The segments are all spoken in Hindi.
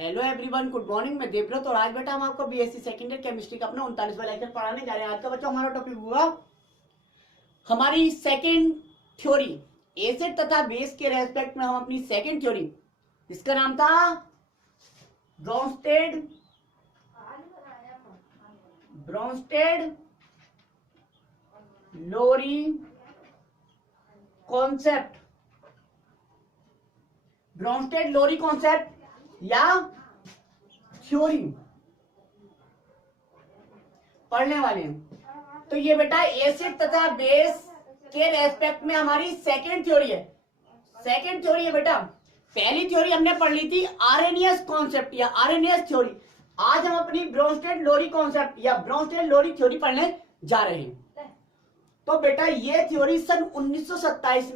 Hello everyone, good morning. मैं देवव्रत और आज बेटा हम आपको बीएससी सेकेंड ईयर केमिस्ट्री का अपना 39वां लेक्चर पढ़ाने जा रहे हैं। आज का बच्चा हमारा टॉपिक हुआ हमारी सेकेंड थ्योरी, एसिड तथा बेस के रेस्पेक्ट में हम अपनी सेकेंड थ्योरी, इसका नाम था ब्रोंस्टेड लोरी कॉन्सेप्ट, ब्रोंस्टेड लोरी कॉन्सेप्ट या थ्योरी पढ़ने वाले हैं। तो ये बेटा एसिड तथा बेस के रेस्पेक्ट में हमारी सेकेंड थ्योरी है। सेकेंड थ्योरी है बेटा। पहली थ्योरी हमने पढ़ ली थी आरएनएस कॉन्सेप्ट या आरएनएस थ्योरी। आज हम अपनी ब्रोंस्टेड लोरी कॉन्सेप्ट या ब्रोंस्टेड लोरी थ्योरी पढ़ने जा रहे हैं। तो बेटा ये थ्योरी सन 1927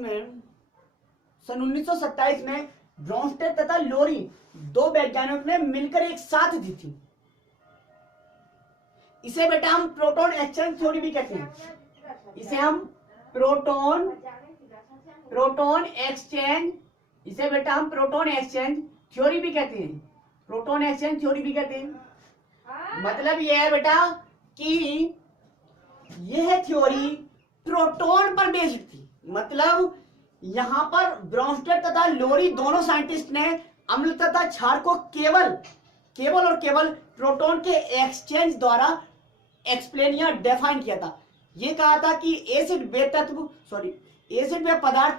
में ब्रोंस्टेड तथा लोरी दो वैज्ञानिकों ने मिलकर एक साथ दी थी। इसे बेटा हम प्रोटॉन एक्सचेंज थ्योरी भी कहते हैं। इसे हम प्रोटॉन एक्सचेंज, इसे बेटा हम प्रोटॉन एक्सचेंज थ्योरी भी कहते हैं। प्रोटॉन एक्सचेंज थ्योरी भी कहते हैं। मतलब यह है बेटा कि यह थ्योरी प्रोटॉन पर बेस्ड थी। मतलब यहां पर ब्रोंस्टेड तथा लोरी दोनों साइंटिस्ट ने अम्ल तथा क्षार को केवल और केवल प्रोटॉन के एक्सचेंज द्वारा एक्सप्लेन या डिफाइन किया था। यह कहा था कि एसिड वे पदार्थ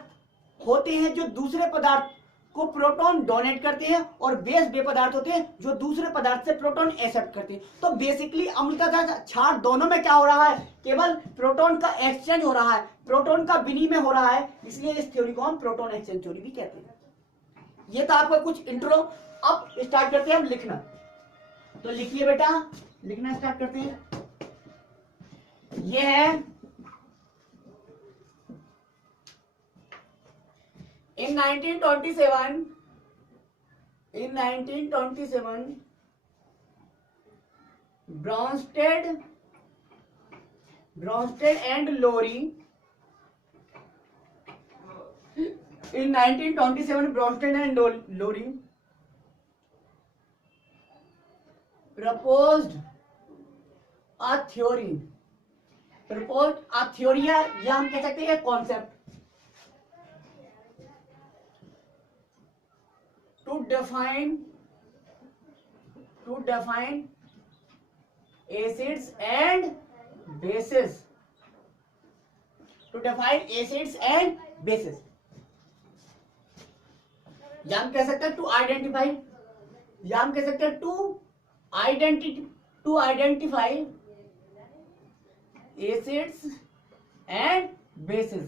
होते हैं जो दूसरे पदार्थ को प्रोटॉन डोनेट करते हैं और बेस वे पदार्थ होते हैं जो दूसरे पदार्थ से प्रोटॉन एक्सेप्ट करते हैं। तो बेसिकली अम्ल तथा क्षार दोनों में क्या हो रहा है, केवल प्रोटॉन का एक्सचेंज हो रहा है, प्रोटॉन का विनिमय हो रहा है। इसलिए इस थ्योरी को हम प्रोटॉन एक्सचेंज थ्योरी भी कहते हैं। ये था आपका कुछ इंट्रो। अब स्टार्ट करते हैं हम लिखना। तो लिखिए बेटा, लिखना स्टार्ट करते हैं। ये है In 1927 Bronsted and Lowry proposed a theory या हम कह सकते हैं concept to define acids and bases, या हम कह सकते हैं टू आइडेंटिफाई, या हम कह सकते हैं to identify acids and bases.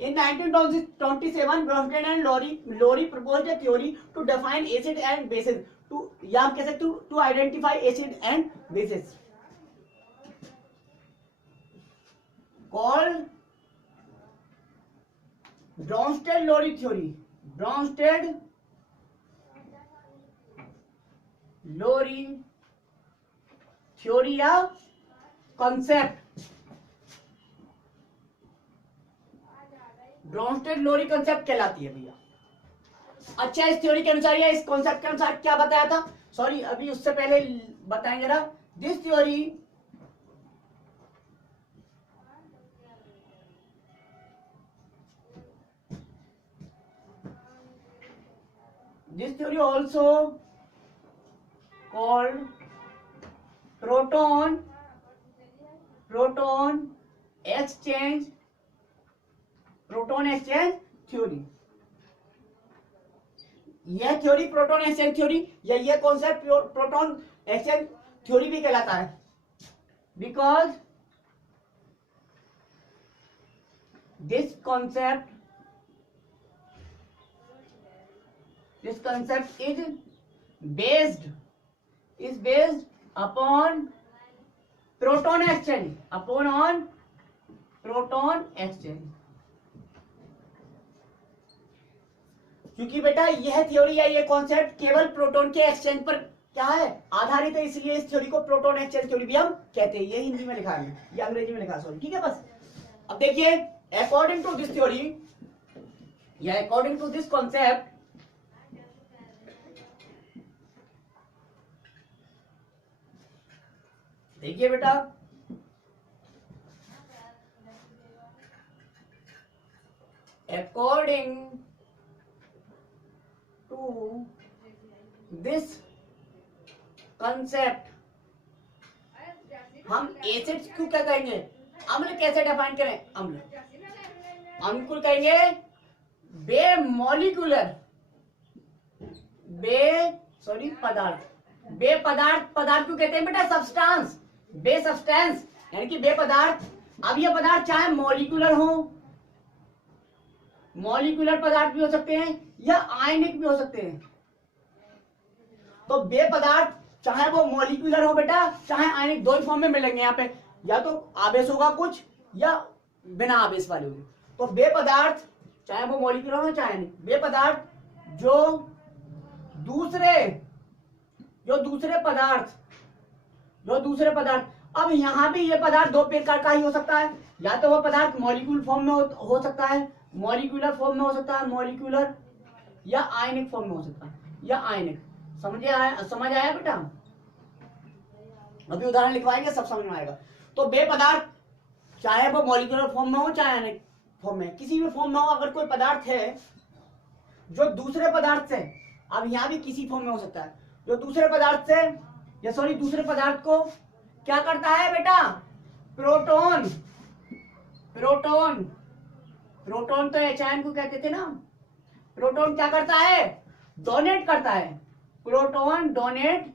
In 1927, Bronsted and Lowry proposed a theory to define acid and bases. या हम कह सकते हैं to identify acid and bases. Called Bronsted-Lowry theory. Bronsted-Lowry theory या concept. ब्रोंस्टेड लोरी कॉन्सेप्ट कहलाती है भैया। अच्छा, इस थ्योरी के अनुसार या इस कॉन्सेप्ट के अनुसार क्या बताया था, सॉरी अभी उससे पहले बताएंगे ना। This theory also called proton exchange theory. यह थ्योरी प्रोटॉन एक्सचेंज थ्योरी या यह कॉन्सेप्ट प्रोटॉन एक्सचेंज थ्योरी भी कहलाता है। Because this concept is based upon proton exchange, क्योंकि बेटा यह थ्योरी या ये कॉन्सेप्ट केवल प्रोटॉन के एक्सचेंज पर क्या है, आधारित है। इसलिए इस थ्योरी को प्रोटॉन एक्सचेंज थ्योरी भी हम कहते हैं। ये हिंदी में लिखा है, ये अंग्रेजी में लिखा है, सॉरी, ठीक है। बस अब देखिए, अकॉर्डिंग टू दिस थ्योरी या अकॉर्डिंग टू दिस कॉन्सेप्ट, देखिए बेटा, अकॉर्डिंग टू दिस कंसेप्ट हम एसिड्स को क्या कहेंगे, अम्ल कैसे डिफाइन करें, अम्ल को कहेंगे बे मॉलिक्यूलर, पदार्थ, बे पदार्थ, पदार्थ को कहते हैं बेटा सब्सटेंस, बे सब्सटेंस यानी कि बे पदार्थ। अब ये पदार्थ चाहे मॉलिक्यूलर हो, मॉलिक्यूलर पदार्थ भी हो सकते हैं या आयनिक भी हो सकते हैं। तो बे पदार्थ चाहे वो मॉलिक्यूलर हो बेटा चाहे आयनिक, दो ही फॉर्म में मिलेंगे यहाँ पे, या तो आवेश होगा कुछ या बिना आवेश वाले होंगे। तो बे पदार्थ चाहे वो मॉलिक्यूलर हो चाहे आयनिक, बे पदार्थ जो दूसरे पदार्थ, अब यहाँ भी ये पदार्थ दो प्रकार का ही हो सकता है, या तो वो पदार्थ मॉलिक्यूल फॉर्म में हो सकता है, मॉलिक्यूलर फॉर्म में हो सकता है, मॉलिक्यूलर या आयनिक फॉर्म में हो सकता है, या आयनिक। समझ आया बेटा? अभी उदाहरण लिखवाएंगे सब समझ में आएगा। तो बे पदार्थ चाहे वो मॉलिक्यूलर फॉर्म में हो चाहे आयनिक फॉर्म में, किसी भी फॉर्म में हो, अगर कोई पदार्थ है जो दूसरे पदार्थ से, अब यहाँ भी किसी फॉर्म में हो सकता है, जो दूसरे पदार्थ से दूसरे पदार्थ को क्या करता है बेटा, प्रोटॉन तो एचआयन को कहते थे ना, प्रोटॉन क्या करता है, डोनेट करता है, प्रोटॉन डोनेट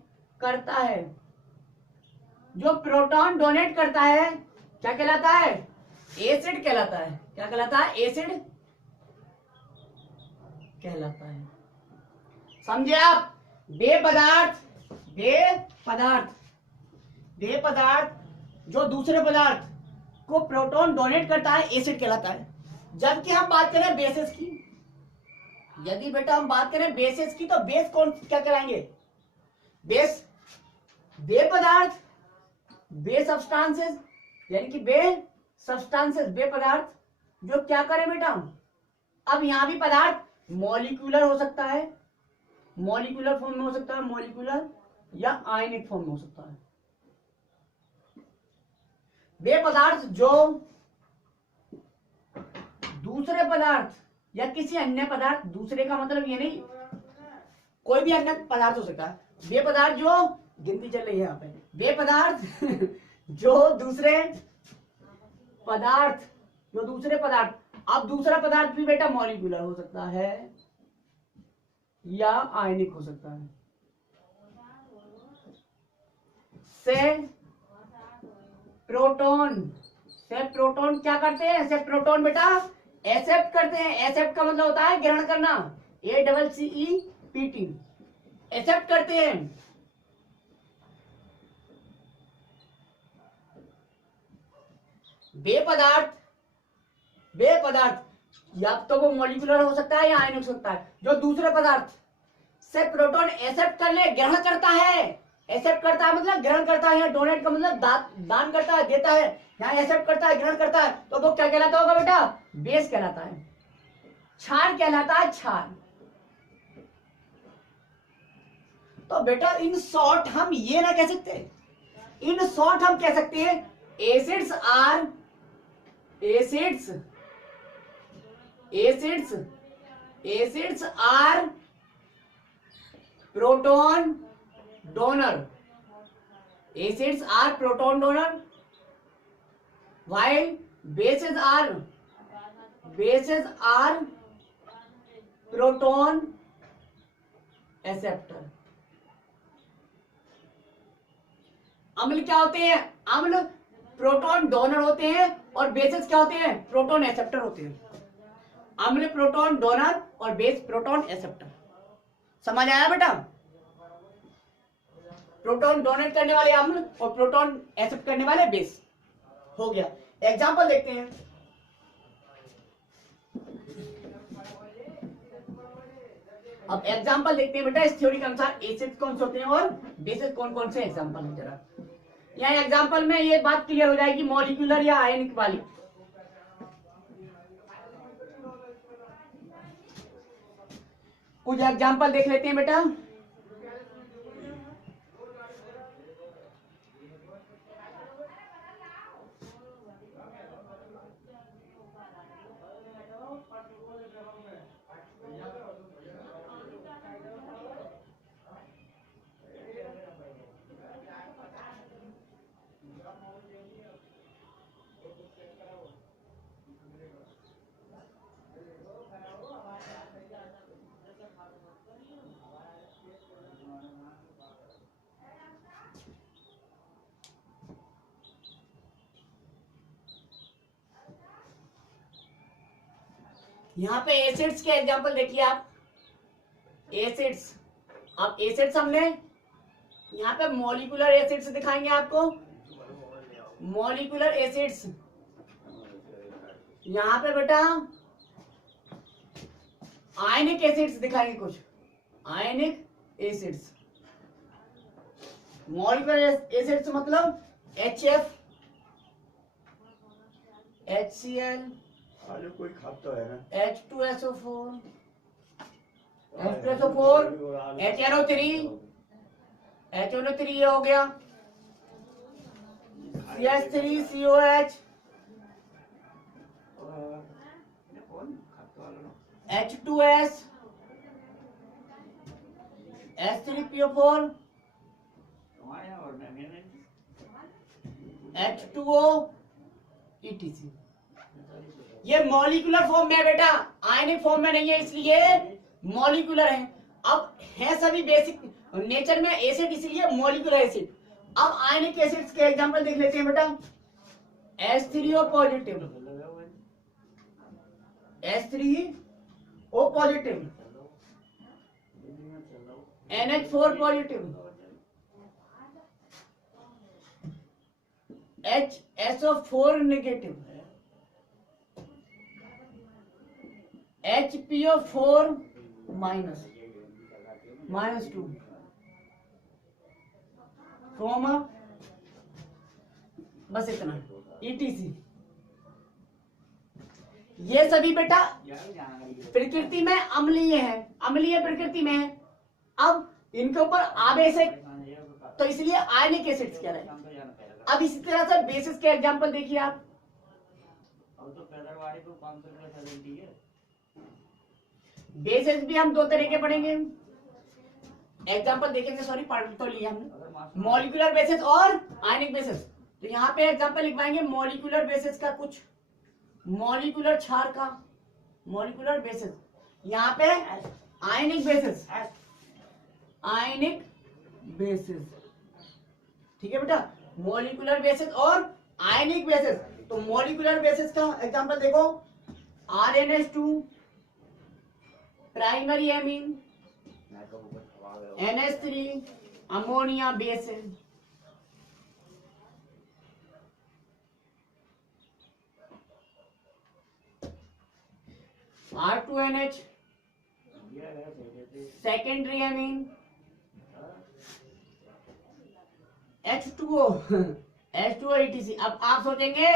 करता है। जो प्रोटॉन डोनेट करता है क्या कहलाता है, एसिड कहलाता है। क्या कहलाता है, एसिड कहलाता है। समझे आप? बे पदार्थ जो दूसरे पदार्थ को प्रोटॉन डोनेट करता है एसिड कहलाता है। जबकि हम बात करें बेसिस की, यदि बेटा हम बात करें बेसिस की, तो बेस कौन क्या कहलाएंगे, बेस बे पदार्थ, बे सब्सटेंसेस यानी कि बे सब्सटेंसेस, बे पदार्थ जो क्या करें बेटा, अब यहां भी पदार्थ मॉलिक्यूलर हो सकता है, मॉलिक्यूलर फॉर्म में हो सकता है, मॉलिक्यूलर या आयनिक फॉर्म में हो सकता है। वे पदार्थ जो दूसरे पदार्थ या किसी अन्य पदार्थ, दूसरे का मतलब ये नहीं कोई भी अन्य पदार्थ हो सकता है, वे पदार्थ जो गिनती चल रही है यहाँ पे, वे पदार्थ जो दूसरे पदार्थ, अब दूसरा पदार्थ भी बेटा मॉलिक्यूलर हो सकता है या आयनिक हो सकता है। से प्रोटॉन क्या करते हैं, से प्रोटॉन बेटा एक्सेप्ट करते हैं। एक्सेप्ट का मतलब होता है ग्रहण करना, ACCEPT, एक्सेप्ट करते हैं। वे पदार्थ या तो वो मॉलिक्यूलर हो सकता है या आयनिक हो सकता है। जो दूसरे पदार्थ से प्रोटॉन एक्सेप्ट कर ले, ग्रहण करता है, एक्सेप्ट करता है मतलब ग्रहण करता है, डोनेट का मतलब दान करता है, देता है, यहाँ एक्सेप्ट करता है, ग्रहण करता है, तो वो क्या कहलाता होगा बेटा, बेस कहलाता है, क्षार कहलाता है, क्षार। तो बेटा इन शॉर्ट हम ये ना कह सकते, इन शॉर्ट हम कह सकते हैं acids are proton donor, acids are proton donor, while bases are proton acceptor। अम्ल क्या होते हैं, अम्ल प्रोटॉन डोनर होते हैं और बेसेस क्या होते हैं, प्रोटॉन एक्सेप्टर होते हैं। अम्ल प्रोटॉन डोनर और बेस प्रोटॉन एक्सेप्टर। समझ आया बेटा? प्रोटॉन डोनेट करने वाले अम्ल और प्रोटॉन एक्सेप्ट करने वाले बेस। हो गया। एग्जाम्पल देखते हैं। अब एग्जाम्पल देखते हैं बेटा इस थ्योरी के अनुसार एसिड कौन से होते हैं और बेसिस कौन कौन से एग्जाम्पल है। जरा यहाँ एग्जाम्पल में ये बात क्लियर हो जाएगी मॉलिक्यूलर या आयनिक वाली। कुछ एग्जाम्पल देख लेते हैं बेटा। यहाँ पे एसिड्स के एग्जांपल देखिए आप, एसिड्स। अब एसिड्स हमने यहाँ पे मॉलिक्यूलर एसिड्स दिखाएंगे आपको, मॉलिक्यूलर एसिड्स। यहाँ पे बेटा आयनिक एसिड्स दिखाएंगे कुछ, आयनिक एसिड्स। मॉलिक्यूलर एसिड्स मतलब HF, HCl, कोई खाता है ना, H2SO4, H2SO4, HNO3, HNO3 ये हो गया, CH3COH, H2S, H3PO4, H2O, ETC। ये मॉलिक्यूलर फॉर्म में है बेटा, आयनिक फॉर्म में नहीं है, इसलिए मॉलिक्यूलर है। अब है सभी बेसिक नेचर में एसिड, इसलिए मॉलिक्यूलर एसिड। अब आयनिक एसिड्स के एग्जांपल देख लेते हैं बेटा। H3O positive, H3O positive, NH4 positive, HSO4 negative, HPO4 -2, क्रोमा, बस इतना, ETC। ये सभी बेटा प्रकृति में अम्लीय है, अम्लीय प्रकृति में है। अब इनके ऊपर आवेश है, तो इसलिए आयनिक एसिड्स कह रहे हैं। अब इसी तरह से बेसिस के एग्जांपल देखिए आप। बेसिस भी हम दो तरह के पढ़ेंगे, एग्जांपल देखेंगे, सॉरी पढ़ तो लिया हमने, मॉलिक्यूलर बेसिस और आयनिक बेसिस। तो यहाँ पे एग्जांपल लिखवाएंगे मॉलिक्यूलर बेसिस का, कुछ मॉलिक्यूलर क्षार का, मॉलिक्यूलर बेसिस। यहाँ पे आयनिक बेसिस, आयनिक बेसिस, ठीक है बेटा, मॉलिक्यूलर बेसिस और आयनिक बेसिस। तो मॉलिक्यूलर बेसिस का एग्जांपल देखो, RNH2, primary amine, NH3, ammonia basis. R2NH, secondary amine, H2O, H2O ETC। अब आप सोचेंगे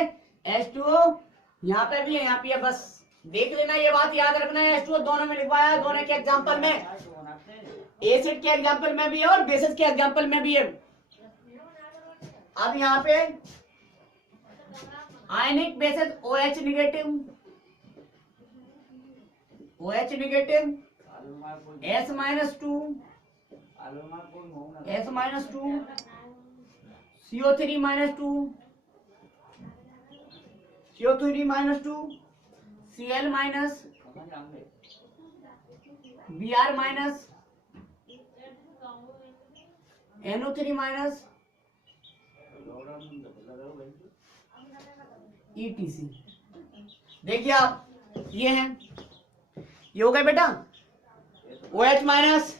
H2O यहाँ पे भी है, यहाँ पे है, बस देख लेना, ये बात याद रखना है। H2O दोनों में लिखवाया, दोनों के एग्जांपल में, एसिड के एग्जांपल में भी है और बेसिस के एग्जांपल में भी है। अब यहाँ पे ionic basis OH negative, OH negative, S-2, S-2, CO3 -2, CO3 -2, Cl minus, Br minus, NO3 minus, ETC। देखिए आप, ये हैं, ये हो गए बेटा OH minus,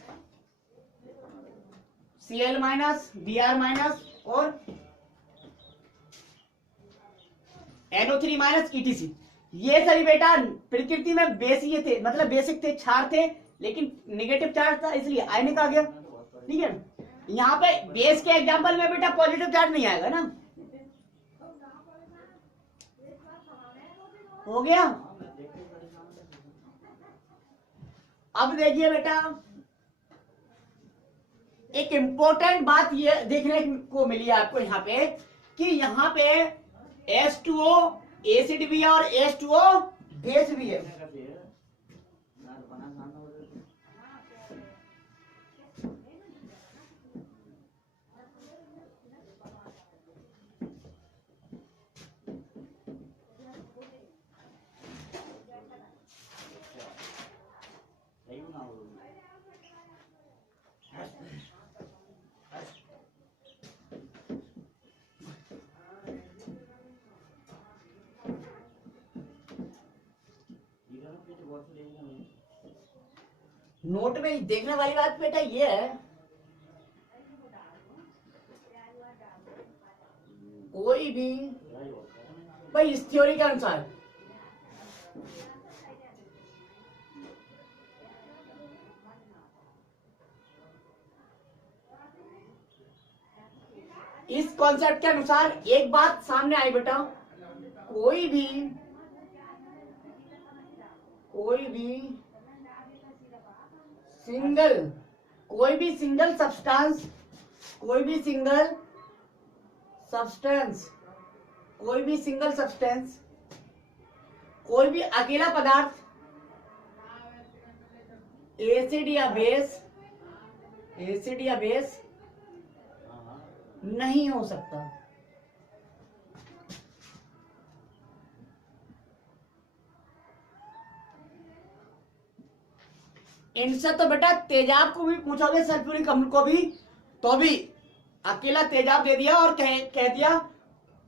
Cl minus, Br minus और NO3 माइनस, ETC। ये सभी बेटा प्रकृति में बेसीय थे, मतलब बेसिक थे, क्षार थे, लेकिन नेगेटिव चार्ज था, इसलिए आयनिक आ गया। ठीक है, यहाँ पे बेस के एग्जांपल में बेटा पॉजिटिव चार्ज नहीं आएगा ना, हो गया। अब देखिए बेटा, एक इंपॉर्टेंट बात ये देखने को मिली आपको यहाँ पे, कि यहाँ पे H2O एसिड भी है और H2O बेस भी है। नोट में देखने वाली बात बेटा ये है, कोई भी भाई इस थ्योरी के अनुसार इस कॉन्सेप्ट के अनुसार एक बात सामने आई बेटा, कोई भी सिंगल कोई भी सिंगल सब्सटेंस कोई भी अकेला पदार्थ एसिड या बेस नहीं हो सकता। इनसे तो बेटा तेजाब को भी पूछोगे, सल्फ्यूरिक अम्ल को भी, तो भी अकेला तेजाब दे दिया और कह दिया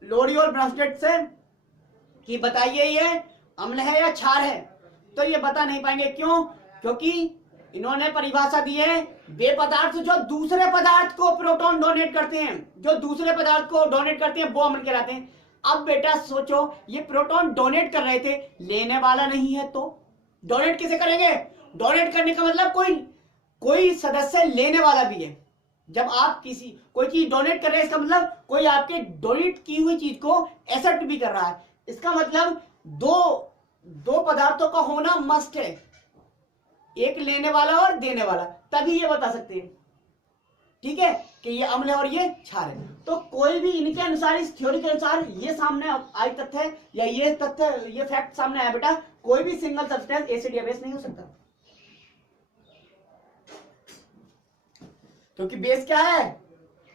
लोरी और ब्रांस्टेड से कि बताइए ये अम्ल है या क्षार है, तो ये बता नहीं पाएंगे। क्यों? क्योंकि इन्होंने परिभाषा दी है वे पदार्थ जो दूसरे पदार्थ को प्रोटॉन डोनेट करते हैं वो अम्ल कहलाते हैं। अब बेटा सोचो, ये प्रोटॉन डोनेट कर रहे थे, लेने वाला नहीं है, तो डोनेट किसे करेंगे? डोनेट करने का मतलब कोई सदस्य लेने वाला भी है। जब आप कोई चीज डोनेट कर रहे हैं, इसका मतलब कोई आपके डोनेट की हुई चीज को एक्सेप्ट भी कर रहा है। इसका मतलब दो पदार्थों का होना मस्ट है, एक लेने वाला और देने वाला, तभी ये बता सकते हैं, ठीक है, कि ये अम्ल है और ये क्षार है। तो कोई भी इनके अनुसार, इस थ्योरी के अनुसार ये सामने आई तथ्य या ये फैक्ट सामने आया बेटा, कोई भी सिंगल सब्सटेंस एसिड या बेस नहीं हो सकता। क्योंकि बेस क्या है?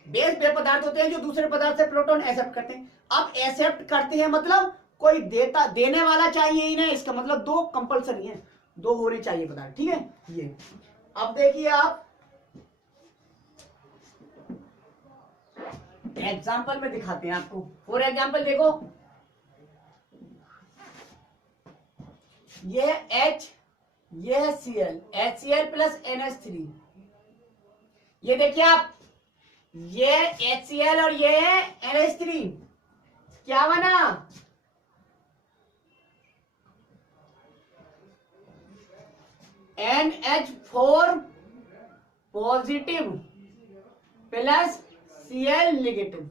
बेस वे पदार्थ होते हैं जो दूसरे पदार्थ से प्रोटॉन एक्सेप्ट करते हैं। अब एक्सेप्ट करते हैं मतलब कोई देने वाला चाहिए ही नहीं, इसका मतलब दो कंपल्सरी है, दो होने चाहिए पदार्थ, ठीक है। ये अब देखिए आप एग्जाम्पल में दिखाते हैं आपको। फॉर एग्जाम्पल देखो, ये H, ये है Cl, HCl प्लस NH3। ये देखिए आप, ये HCl और ये है NH3, क्या बना? NH4 positive plus Cl negative.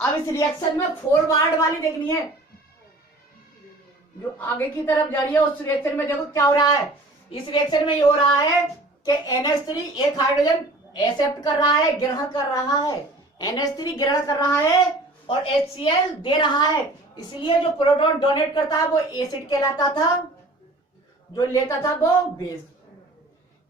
अब इस रिएक्शन में फॉरवर्ड वाली देखनी है, जो आगे की तरफ जा रही है। उस रिएक्शन में देखो क्या हो रहा है। इस रिएक्शन में ये हो रहा है कि NH3 एक हाइड्रोजन एक्सेप्ट कर रहा है, ग्रहण कर रहा है, NH3 ग्रहण कर रहा है और HCl दे रहा है। इसलिए जो प्रोटॉन डोनेट करता है वो एसिड कहलाता था, जो लेता था वो बेस।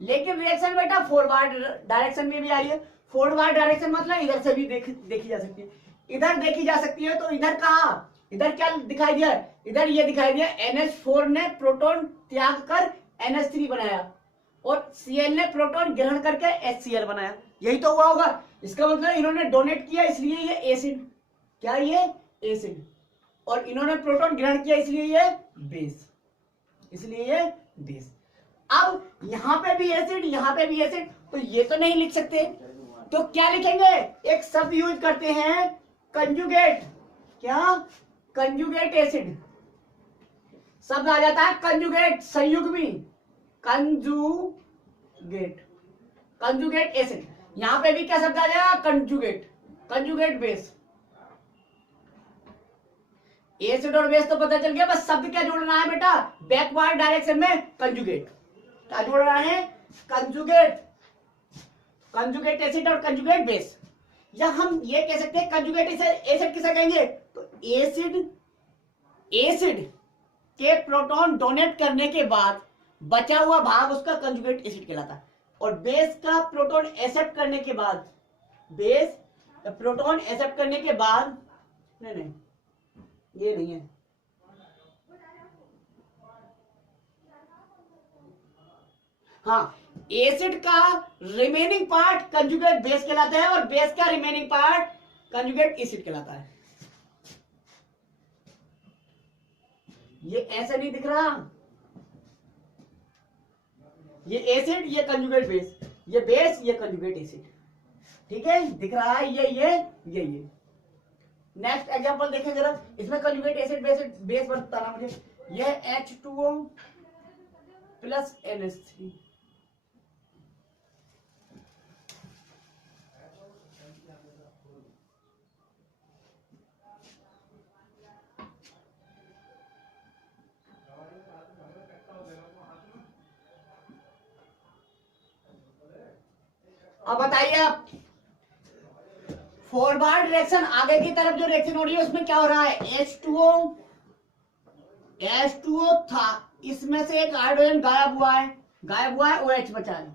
लेकिन रिएक्शन बेटा फॉरवर्ड डायरेक्शन में भी आ रही है। फॉरवर्ड डायरेक्शन मतलब इधर से भी देखी जा सकती है, इधर देखी जा सकती है। तो इधर कहा, इधर क्या दिखाई दिया? इधर ये दिखाई दिया NH4 ने प्रोटॉन त्याग कर NH3 बनाया और Cl ने प्रोटॉन ग्रहण करके HCl बनाया। यही तो हुआ होगा। इसका मतलब इन्होंने डोनेट किया, इसलिए ये एसिड, क्या ये एसिड, और इन्होंने प्रोटॉन ग्रहण किया इसलिए ये बेस। अब यहां पे भी एसिड, यहां पे भी एसिड, तो ये तो नहीं लिख सकते, तो क्या लिखेंगे? एक शब्द यूज करते हैं कंजुगेट। क्या? कंजुगेट एसिड शब्द आ जाता है, कंजुगेट संयुग्मी, कंजुगेट एसिड। यहां पे भी क्या शब्द आ जाएगा? Conjugate base. एसिड और बेस तो पता चल गया, बस शब्द क्या जोड़ना है बेटा? बैकवर्ड डायरेक्शन में कंजुगेट। क्या जोड़ना है? कंजुगेट एसिड और कंजुगेट बेस। या हम ये कह सकते हैं कंजुगेट एसिड किसे कहेंगे? तो एसिड के प्रोटॉन डोनेट करने के बाद बचा हुआ भाग उसका कंजुगेट एसिड कहलाता है। और बेस का प्रोटॉन एक्सेप्ट करने के बाद, नहीं ये नहीं है, हाँ, एसिड का रिमेनिंग पार्ट कंजुगेट बेस कहलाता है और बेस का रिमेनिंग पार्ट कंजुगेट एसिड कहलाता है। ये ऐसा नहीं दिख रहा, ये एसिड, ये कंजुगेट बेस, ये बेस, ये कंजुगेट एसिड। ठीक है, दिख रहा है ये। नेक्स्ट एग्जांपल देखें जरा, इसमें कंजुगेट एसिड बेस बताना मुझे। ये H2O प्लस NH3, अब बताइए आप, फॉरवर्ड रिएक्शन, आगे की तरफ जो रिएक्शन हो रही है उसमें क्या हो रहा है, H2O था, इसमें से एक हाइड्रोजन गायब हुआ है, OH बचा है,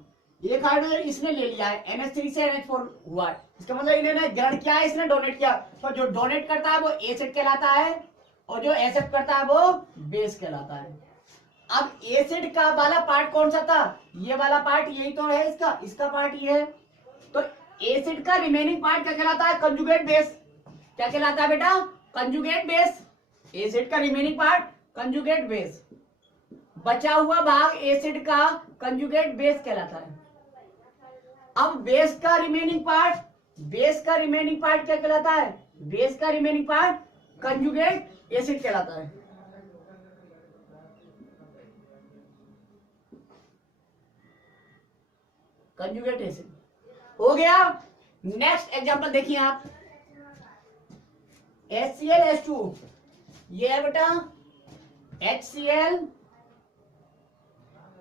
एक हाइड्रोजन इसने ले लिया है, NH3 से NH4 हुआ है। इसका मतलब इन्होंने ग्रहण किया है, इसने डोनेट किया। तो जो डोनेट करता है वो एसिड कहलाता है, और जो एक्सेप्ट करता है वो बेस कहलाता है। अब एसिड का वाला पार्ट कौन सा था, ये वाला पार्ट, यही तो है इसका पार्ट ये है। तो एसिड का रिमेनिंग पार्ट क्या कहलाता है, कंजुगेट बेस। क्या कहलाता है बेटा, कंजुगेट बेस। एसिड का रिमेनिंग पार्ट कंजुगेट बेस, बचा हुआ भाग एसिड का कंजुगेट बेस कहलाता है। अब बेस का रिमेनिंग पार्ट क्या कहलाता है, बेस का रिमेनिंग पार्ट कंजुगेट एसिड कहलाता है। कंजुगेट एसिड हो गया। नेक्स्ट एग्जांपल देखिए आप, HCl H2, ये है बेटा HCl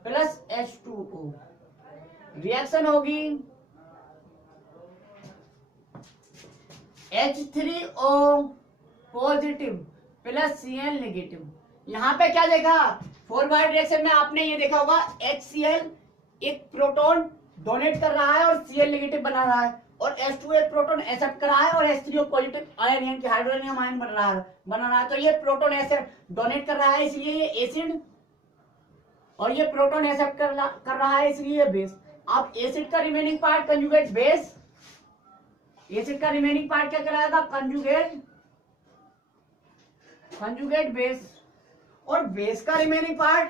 प्लस H2O, रिएक्शन होगी H3O positive plus Cl negative. यहां पे क्या देखा, फॉरवर्ड रिएक्शन में आपने ये देखा होगा, HCl एक प्रोटॉन डोनेट कर रहा है और Cl नेगेटिव बना रहा है, और H2 एक प्रोटॉन एक्सेप्ट कर रहा है और H3O पॉजिटिव आयन यानी कि हाइड्रोनियम आयन बना रहा है। तो ये प्रोटॉन एक्सेप्ट डोनेट कर रहा है, इसलिए ये एसिड, और ये प्रोटॉन एक्सेप्ट कर रहा है, इसलिए ये बेस। अब एसिड का remaining part conjugate base, acid का रिमेनिंग पार्ट क्या कहलाएगा, कंजुगेट बेस, और बेस का रिमेनिंग पार्ट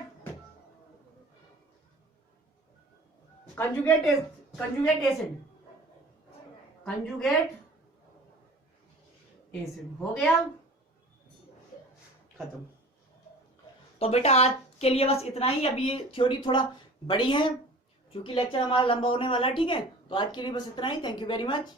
कंजुगेट एसिड हो गया, खत्म। तो बेटा आज के लिए बस इतना ही। अभी ये थ्योरी थोड़ा बड़ी है, क्योंकि लेक्चर हमारा लंबा होने वाला है, ठीक है। तो आज के लिए बस इतना ही। Thank you very much.